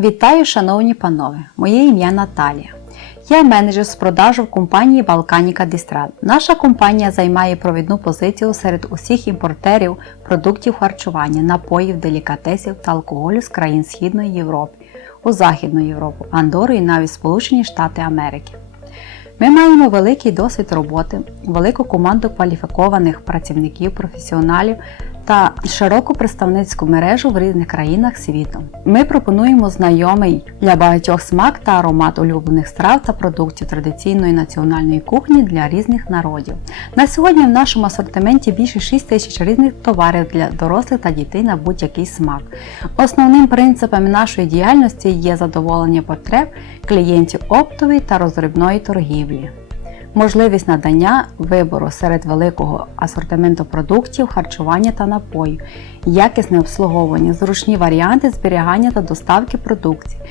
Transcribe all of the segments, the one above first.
Вітаю, шановні панове! Моє ім'я Наталія. Я менеджер з продажу в компанії Балканіка Дістрад. Наша компанія займає провідну позицію серед усіх імпортерів продуктів харчування, напоїв, делікатесів та алкоголю з країн Східної Європи, у Західну Європу, Андору і навіть Сполучені Штати Америки. Ми маємо великий досвід роботи, велику команду кваліфікованих працівників, професіоналів та широку представницьку мережу в різних країнах світу. Ми пропонуємо знайомий для багатьох смак та аромат улюблених страв та продуктів традиційної національної кухні для різних народів. На сьогодні в нашому асортименті більше 6 тисяч різних товарів для дорослих та дітей на будь-який смак. Основним принципом нашої діяльності є задоволення потреб клієнтів оптової та роздрібної торгівлі. Можливість надання вибору серед великого асортименту продуктів, харчування та напоїв, якісне обслуговування, зручні варіанти зберігання та доставки продукції.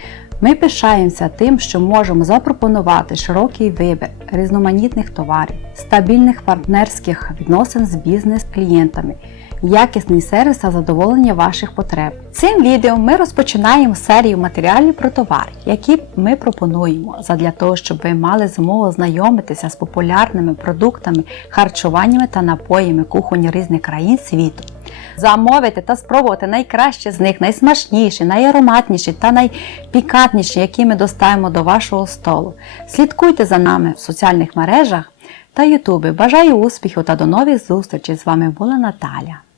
Ми пишаємося тим, що можемо запропонувати широкий вибір різноманітних товарів, стабільних партнерських відносин з бізнес-клієнтами, якісний сервіс та задоволення ваших потреб. Цим відео ми розпочинаємо серію матеріалів про товар, які ми пропонуємо задля того, щоб ви мали змогу знайомитися з популярними продуктами, харчуваннями та напоями кухонь різних країн світу. Замовити та спробувати найкраще з них, найсмачніші, найароматніші та найпікантніші, які ми доставимо до вашого столу. Слідкуйте за нами в соціальних мережах та Ютубі. Бажаю успіху та до нових зустрічей! З вами була Наталя.